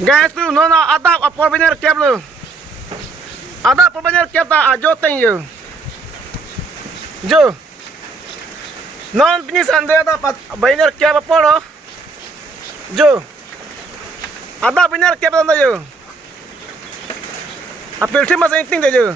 Guys tu no ada apa benar kep lu. Ada apa benar kep tak ajo teng you. Jo. Non punya sande ada benar kep apa lo? Jo. Ada benar kep tak you. Apel sih masih inting deh jo.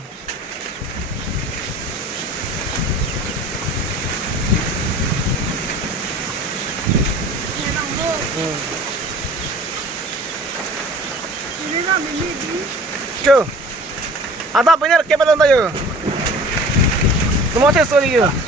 Jo. Ada benar kep tak you. Semua tu sorry you.